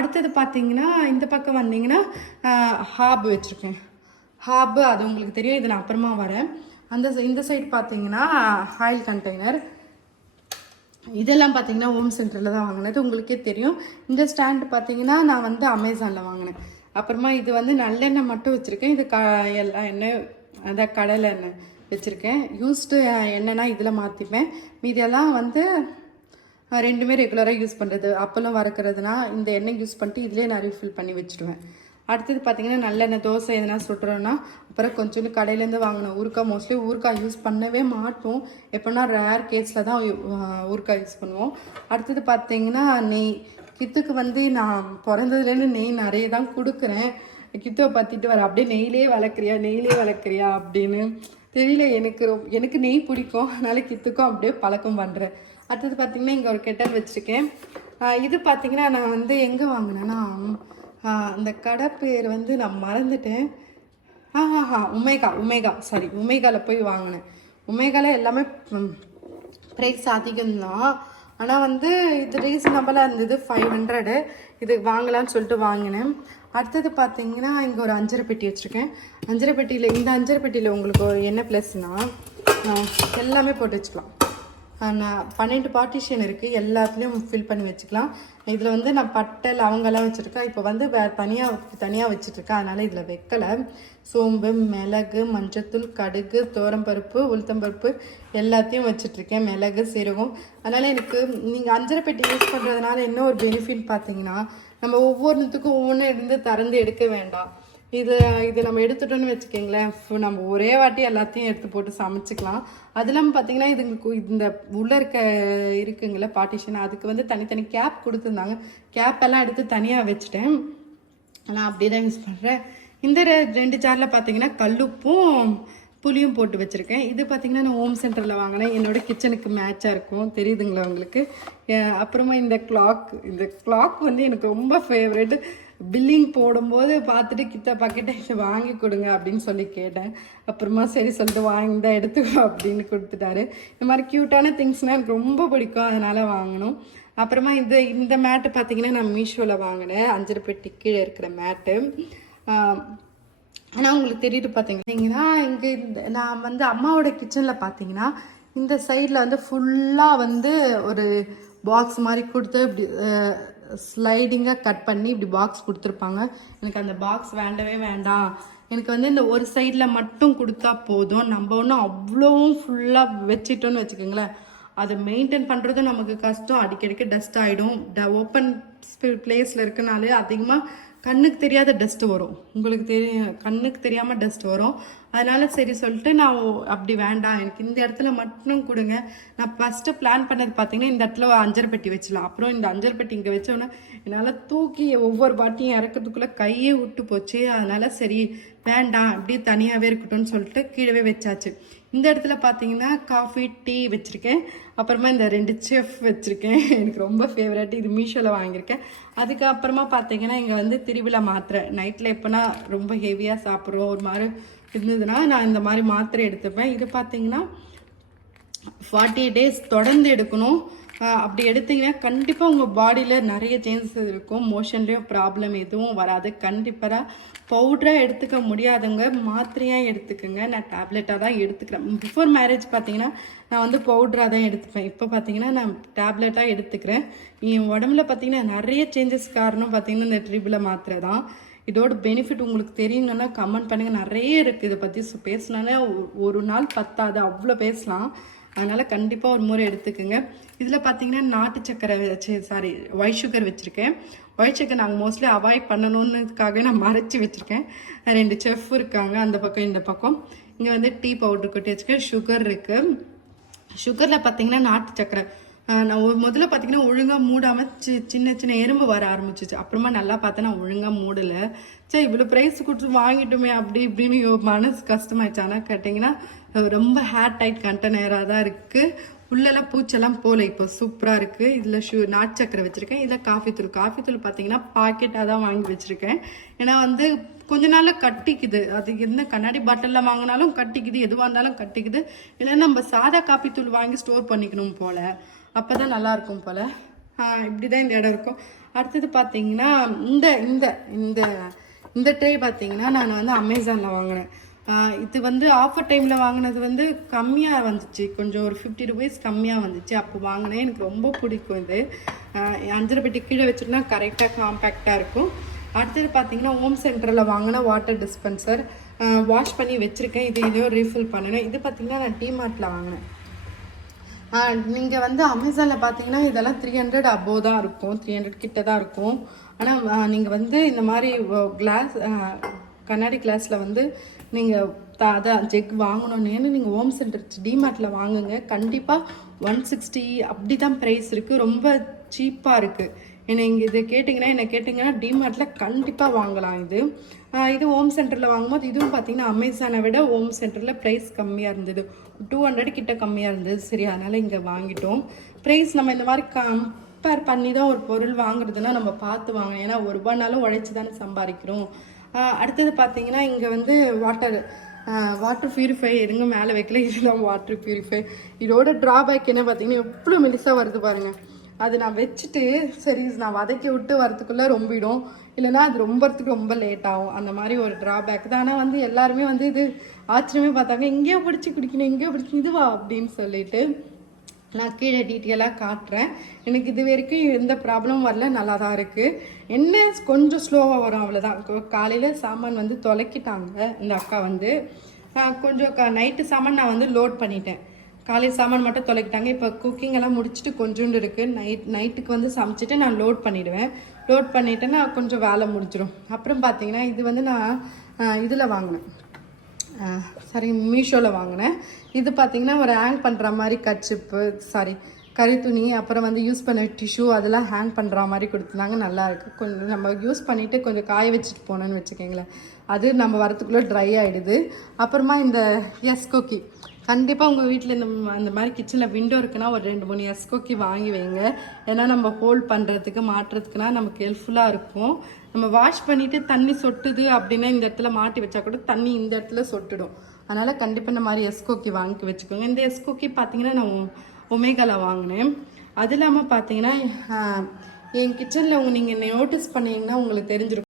அடுத்தது பார்த்தீங்கன்னா இந்த பக்கம் வந்தீங்கன்னா ஹாப் வச்சுருக்கேன். ஹாபு அது உங்களுக்கு தெரியும், இது நான் அப்புறமா வரேன். இந்த சைடு பார்த்தீங்கன்னா ஆயில் கண்டெய்னர். இதெல்லாம் பார்த்தீங்கன்னா ஹோம் சென்டரில் தான் வாங்கினது, உங்களுக்கே தெரியும். இந்த ஸ்டாண்டு பார்த்தீங்கன்னா நான் வந்து அமேசானில் வாங்கினேன். அப்புறமா இது வந்து நல்லெண்ணெய் மட்டும் வச்சுருக்கேன். இது எல்லா எண்ணெய் அதான் கடலை எண்ணெய் வச்சுருக்கேன். யூஸ்டு எண்ணெய்னா இதில் மாற்றிப்பேன். மீதியெல்லாம் வந்து ரெண்டுமே ரெகுலராக யூஸ் பண்ணுறது. அப்பளம் வறுக்கிறதுனா இந்த எண்ணெய் யூஸ் பண்ணிட்டு இதிலே நான் ரீஃபில் பண்ணி வச்சுடுவேன். அடுத்தது பார்த்திங்கன்னா நல்லெண்ணெய் தோசை எதனா சுட்டுறோன்னா அப்புறம் கொஞ்சோண்டு கடையிலேருந்து வாங்கினேன் ஊறுக்காய். மோஸ்ட்லி ஊறுக்காய் யூஸ் பண்ணவே மாட்டோம், எப்போனா ரேர் கேஸில் தான் ஊறுக்காய் யூஸ் பண்ணுவோம். அடுத்தது பார்த்திங்கன்னா நெய். கித்துக்கு வந்து நான் பிறந்ததுலேருந்து நெய் நிறைய தான் கொடுக்குறேன். கித்துவை பற்றிட்டு வர அப்படியே நெய்லே வளர்க்குறியா அப்படின்னு தெரியல. எனக்கு நெய் பிடிக்கும், அதனால் கித்துக்கும் அப்படியே பழக்கம் பண்ணுறேன். அடுத்தது பார்த்திங்கன்னா இங்கே ஒரு கெட்டல் வச்சுருக்கேன். இது பார்த்திங்கன்னா நான் வந்து எங்கே வாங்கினேன்னா அந்த கடை பேர் வந்து நான் மறந்துட்டேன். உமேகாவில் போய் வாங்கினேன். உமேகாவில் எல்லாமே ப்ரைஸ் அதிகம்தான், ஆனால் வந்து இது ரீசனபிளாக இருந்தது. 500 இது வாங்கலான்னு சொல்லிட்டு வாங்கினேன். அடுத்தது பார்த்தீங்கன்னா இங்கே ஒரு அஞ்சரை பெட்டி வச்சுருக்கேன். இந்த அஞ்சரை பெட்டியில் உங்களுக்கு என்ன ப்ளஸ்னால் எல்லாமே போட்டு வச்சுக்கலாம். நான் 12 பார்ட்டிஷன் இருக்குது, எல்லாத்துலேயும் ஃபில் பண்ணி வச்சுக்கலாம். இதில் வந்து நான் பட்டை லவங்கெல்லாம் வச்சுருக்கேன். இப்போ வந்து தனியாக வச்சுட்ருக்கேன், அதனால் இதில் வைக்கலை. சோம்பு, மிளகு, மஞ்சத்தூள், கடுகு, தோரம்பருப்பு, உளுத்தம்பருப்பு எல்லாத்தையும் வச்சுட்ருக்கேன். மிளகு, சீரகம். அதனால் எனக்கு நீங்கள் அஞ்சரை பெட்டி யூஸ் பண்ணுறதுனால என்ன ஒரு பெனிஃபிட் பார்த்தீங்கன்னா, நம்ம ஒவ்வொன்றுத்துக்கும் ஒவ்வொன்றும் இருந்து திறந்து எடுக்க வேண்டாம். இது நம்ம எடுத்துட்டோன்னு வச்சுக்கோங்களேன், நம்ம ஒரே வாட்டி எல்லாத்தையும் எடுத்து போட்டு சமைச்சிக்கலாம். அது இல்லாமல் பார்த்தீங்கன்னா இதுங்களுக்கு இந்த உள்ளே இருக்குங்களே பார்ட்டிஷன், அதுக்கு வந்து தனித்தனி கேப் கொடுத்துருந்தாங்க. கேப் எல்லாம் எடுத்து தனியாக வச்சுட்டேன், நான் அப்படியே தான் யூஸ் பண்ணுறேன். இந்த 2 ஜாரில் பார்த்தீங்கன்னா கல்லுப்பும் புளியும் போட்டு வச்சுருக்கேன். இது பார்த்திங்கன்னா நான் ஹோம் சென்டரில் வாங்கினேன், என்னோடய கிச்சனுக்கு மேட்சாக இருக்கும், தெரியுதுங்களா உங்களுக்கு. அப்புறமா இந்த கிளாக் வந்து எனக்கு ரொம்ப ஃபேவரெட். பில்லிங் போடும்போது பார்த்துட்டு கிட்ட இதை வாங்கி கொடுங்க அப்படின்னு சொல்லி கேட்டேன். அப்புறமா சரி சொல்லிட்டு வாங்கி தான் எடுத்துக்கோ அப்படின்னு கொடுத்துட்டாரு. இந்த மாதிரி க்யூட்டான திங்ஸ்னால் எனக்கு ரொம்ப பிடிக்கும், அதனால் வாங்கணும். அப்புறமா இந்த மேட்டு பார்த்திங்கன்னா நான் மீஷோவில் வாங்கினேன், 5 பெட்டி கீழே இருக்கிற மேட்டு. ஆனால் உங்களுக்கு தெரியுது பார்த்தீங்கன்னா இங்கே நான் வந்து அம்மாவோட கிச்சனில் பார்த்தீங்கன்னா இந்த சைடில் வந்து ஃபுல்லாக வந்து ஒரு பாக்ஸ் மாதிரி கொடுத்து இப்படி ஸ்லைடிங்காக கட் பண்ணி இப்படி பாக்ஸ் கொடுத்துருப்பாங்க. எனக்கு அந்த பாக்ஸ் வேண்டவே வேண்டாம், எனக்கு வந்து இந்த ஒரு சைடில் மட்டும் கொடுத்தா போதும். நம்ம ஒன்றும் அவ்வளோவும் ஃபுல்லாக வச்சிட்டோன்னு வச்சுக்கோங்களேன், அதை மெயின்டைன் பண்ணுறது நமக்கு கஷ்டம். அடிக்கடிக்கு டஸ்ட் ஆகிடும். ஓப்பன் பிளேஸில் இருக்கனாலே அதிகமாக கண்ணுக்கு தெரியாத டஸ்ட்டு வரும். உங்களுக்கு கண்ணுக்கு தெரியாமல் டஸ்ட் வரும். அதனால் சரி சொல்லிட்டு நான் அப்படி வேண்டாம், எனக்கு இந்த இடத்துல மட்டும் கொடுங்க. நான் ஃபஸ்ட்டு பிளான் பண்ணது பார்த்தீங்கன்னா இந்த இடத்துல அஞ்சரை பெட்டி வச்சிடலாம். அப்புறம் இந்த அஞ்சரை பெட்டி இங்கே வச்சோன்னே என்னால் தூக்கி ஒவ்வொரு பாட்டியும் இறக்கிறதுக்குள்ளே கையே விட்டு போச்சு. அதனால் சரி வேண்டாம், அப்படியே தனியாகவே இருக்கட்டும்னு சொல்லிட்டு கீழே வச்சாச்சு. இந்த இடத்துல பார்த்தீங்கன்னா காஃபி, டீ வச்சுருக்கேன். அப்புறமா இந்த 2 செஃப் வச்சுருக்கேன், எனக்கு ரொம்ப ஃபேவரட். இது மீஷோவில் வாங்கியிருக்கேன். அதுக்கப்புறமா பார்த்தீங்கன்னா இங்கே வந்து திருவிழா மாத்திரை, நைட்டில் எப்போனா ரொம்ப ஹெவியாக சாப்பிட்றோம் ஒரு மாதிரி இருந்ததுன்னா நான் இந்த மாதிரி மாத்திரை எடுத்துப்பேன். இது பார்த்தீங்கன்னா 40 days தொடர்ந்து எடுக்கணும். அப்படி எடுத்திங்கன்னா கண்டிப்பாக உங்கள் பாடியில் நிறைய சேஞ்சஸ் இருக்கும். மோஷன்லேயும் ப்ராப்ளம் எதுவும் வராது. கண்டிப்பாக பவுடராக எடுத்துக்க முடியாதவங்க மாத்திரையாக எடுத்துக்கோங்க. நான் டேப்லெட்டாக தான் எடுத்துக்கிறேன். பிஃபோர் மேரேஜ் பார்த்தீங்கன்னா நான் வந்து பவுடராக தான் எடுத்துப்பேன். இப்போ பார்த்தீங்கன்னா நான் டேப்லெட்டாக எடுத்துக்கிறேன். என் உடம்புல பார்த்தீங்கன்னா நிறைய சேஞ்சஸ் காரணம் பார்த்தீங்கன்னா இந்த ட்ரிபிளை மாத்திரை தான். இதோட பெனிஃபிட் உங்களுக்கு தெரியணுன்னா கமெண்ட் பண்ணுங்கள், நிறைய இருக்குது. இதை பற்றி பேசினாலே ஒரு நாள் பத்தாது, அவ்வளோ பேசலாம். அதனால் கண்டிப்பாக ஒரு முறை எடுத்துக்கோங்க. இதில் பார்த்தீங்கன்னா நாட்டு சக்கரை ஒயிட் சுகர் வச்சுருக்கேன். ஒயிட் சுகர் நாங்கள் மோஸ்ட்லி அவாய்ட் பண்ணணுன்றதுக்காக நான் மறைச்சி வச்சுருக்கேன். 2 செஃப் இருக்காங்க அந்த பக்கம் இந்த பக்கம். இங்கே வந்து டீ பவுட்ரு கொட்டி வச்சுருக்கேன். சுகர் இருக்குது. சுகரில் பார்த்தீங்கன்னா நாட்டு சக்கரை நான் முதல்ல பார்த்தீங்கன்னா ஒழுங்காக மூடாமல் சின்ன சின்ன எறும்பு வர ஆரம்பிச்சிச்சு. அப்புறமா நல்லா பார்த்தா நான் ஒழுங்காக மூடலை. சரி இவ்வளோ ப்ரைஸ் கொடுத்து வாங்கிட்டோமே அப்படி இப்படின்னு மனசு கஷ்டமாயிடுச்சு. ஆனால் கேட்டிங்கன்னா ரொம்ப ஹேர் டைட் கண்டெய்னராக தான் இருக்குது. உள்ளெல்லாம் பூச்செல்லாம் போல இப்போ சூப்பராக இருக்குது. இதில் நாட்டு சக்கரை வச்சுருக்கேன். இதில் காஃபி தூள் பார்த்தீங்கன்னா பாக்கெட்டாக தான் வாங்கி வச்சுருக்கேன். ஏன்னா வந்து கொஞ்ச நாளில் கட்டிக்குது. அது எந்த கண்ணாடி பாட்டிலில் வாங்கினாலும் கட்டிக்குது, எதுவாக இருந்தாலும் கட்டிக்குது. இல்லைன்னா நம்ம சாதா காஃபி தூள் வாங்கி ஸ்டோர் பண்ணிக்கணும் போல், அப்போ தான் நல்லாயிருக்கும் போல். இப்படி தான் இந்த இடம் இருக்கும். அடுத்தது பார்த்தீங்கன்னா இந்த இந்த இந்த இந்த ட்ரே பார்த்தீங்கன்னா நான் வந்து அமேசானில் வாங்கினேன். இது வந்து ஆஃபர் டைமில் வாங்கினது வந்து கம்மியாக வந்துச்சு, கொஞ்சம் ஒரு 50 ரூபீஸ் கம்மியாக வந்துச்சு. அப்போ வாங்கினேன், எனக்கு ரொம்ப பிடிக்கும் இது. 5 பெட்டி கீழே வச்சுருந்தா கரெக்டாக காம்பேக்டாக இருக்கும். அடுத்தது பார்த்தீங்கன்னா ஹோம் சென்டரில் வாங்கின வாட்டர் டிஸ்பென்சர் வாஷ் பண்ணி வச்சுருக்கேன். இதையோ ரீஃபில் பண்ணணும். இது பார்த்தீங்கன்னா நான் டிமார்ட்டில் வாங்கினேன். நீங்கள் வந்து அமேசானில் பார்த்தீங்கன்னா இதெல்லாம் 300 அபோவ் தான் இருக்கும், 300 கிட்ட தான் இருக்கும். ஆனால் நீங்கள் வந்து இந்த மாதிரி கிளாஸ் கண்ணாடி கிளாஸில் வந்து நீங்கள் அதான் ஜெக் வாங்கணுன்னு நீங்கள் ஹோம் சென்டர் டிமார்ட்டில் வாங்குங்க. கண்டிப்பாக 160 அப்படி தான் ப்ரைஸ் இருக்குது, ரொம்ப சீப்பாக இருக்குது. நீங்கள் இதை கேட்டிங்கன்னா டிமார்ட்டில் கண்டிப்பாக வாங்கலாம். இது ஹோம் சென்டரில் வாங்கும்போது இதுவும் பார்த்தீங்கன்னா அமேசானை விட ஹோம் சென்டரில் ப்ரைஸ் கம்மியாக இருந்தது, 200 கிட்ட கம்மியாக இருந்தது. சரி, அதனால் இங்கே வாங்கிட்டோம். ப்ரைஸ் நம்ம இந்த மாதிரி கம்பேர் பண்ணி தான் ஒரு பொருள் வாங்குறதுன்னா நம்ம பார்த்து வாங்கணும். ஏன்னா ஒரு ரூபானாலும் உழைச்சி தானே சம்பாதிக்கிறோம். அடுத்தது பார்த்தீங்கன்னா இங்கே வந்து வாட்டர் பியூரிஃபை இருங்க மேலே வைக்கல, இதுதான் வாட்டர் பியூரிஃபை. இதோட ட்ராபேக் என்ன பார்த்தீங்கன்னா எவ்வளோ மெலிசாக வருது பாருங்கள். அது நான் வச்சுட்டு சரி நான் வதக்கி விட்டு வரத்துக்குள்ளே ரொம்பிடும், இல்லைனா அது ரொம்பறதுக்கு ரொம்ப லேட் ஆகும். அந்த மாதிரி ஒரு ட்ராபேக் தான். ஆனால் வந்து எல்லாருமே வந்து இது ஆச்சரியமே பார்த்தாங்க, இங்கேயோ பிடிச்சி குடிக்கணும், இங்கேயோ பிடிச்சி இதுவா அப்படின்னு சொல்லிட்டு. நான் கீழே டீட்டெயிலாக காட்டுறேன். எனக்கு இது வரைக்கும் எந்த ப்ராப்ளமும் வரல, நல்லா தான் இருக்குது. என்ன கொஞ்சம் ஸ்லோவாக வரும், அவ்வளோதான். காலையில் சாமான் வந்து தொலைக்கிட்டாங்க இந்த அக்கா வந்து. கொஞ்சம் நைட்டு சாமான் நான் வந்து லோட் பண்ணிட்டேன், காலை சாமான் மட்டும் தொலைக்கிட்டாங்க. இப்போ குக்கிங் எல்லாம் முடிச்சுட்டு கொஞ்சோண்டு இருக்குது. நைட்டுக்கு வந்து சமைச்சிட்டு நான் லோட் பண்ணிவிடுவேன். லோட் பண்ணிவிட்டேன்னா கொஞ்சம் வேலை முடிஞ்சிடும். அப்புறம் பார்த்தீங்கன்னா இது வந்து நான் இதில் வாங்கினேன், மீஷோவில் வாங்கினேன். இது பார்த்தீங்கன்னா ஒரு ஹேங் பண்ணுற மாதிரி கறி துணி, அப்புறம் வந்து யூஸ் பண்ண டிஷ்யூ அதெல்லாம் ஹேங் பண்ணுற மாதிரி கொடுத்துருந்தாங்க. நல்லாயிருக்கு. கொஞ்சம் நம்ம யூஸ் பண்ணிவிட்டு கொஞ்சம் காய வச்சுட்டு போனோன்னு வச்சுக்கோங்களேன், அது நம்ம வரத்துக்குள்ளே ட்ரை ஆகிடுது. அப்புறமா இந்த எஸ்கோக்கி கண்டிப்பாக உங்கள் வீட்டில் அந்த மாதிரி கிச்சனில் விண்டோ இருக்குன்னா ஒரு 2-3 எஸ்கோக்கி வாங்கி வைங்க. ஏன்னா நம்ம ஹோல்ட் பண்ணுறதுக்கு மாட்டுறதுக்குனா நமக்கு ஹெல்ப்ஃபுல்லாக இருக்கும். நம்ம வாஷ் பண்ணிவிட்டு தண்ணி சொட்டுது அப்படின்னா இந்த இடத்துல மாட்டி வச்சா கூட தண்ணி இந்த இடத்துல சொட்டுடும். அதனால் கண்டிப்பாக இந்த மாதிரி எஸ்கோக்கி வாங்கி வச்சுக்கோங்க. இந்த எஸ்கோக்கி பார்த்தீங்கன்னா நான் ஒமேகாவில் வாங்கினேன். அது இல்லாமல் பார்த்தீங்கன்னா என் கிச்சனில் நீங்கள் நோட்டீஸ் பண்ணிங்கன்னா உங்களுக்கு தெரிஞ்சிருக்கும்.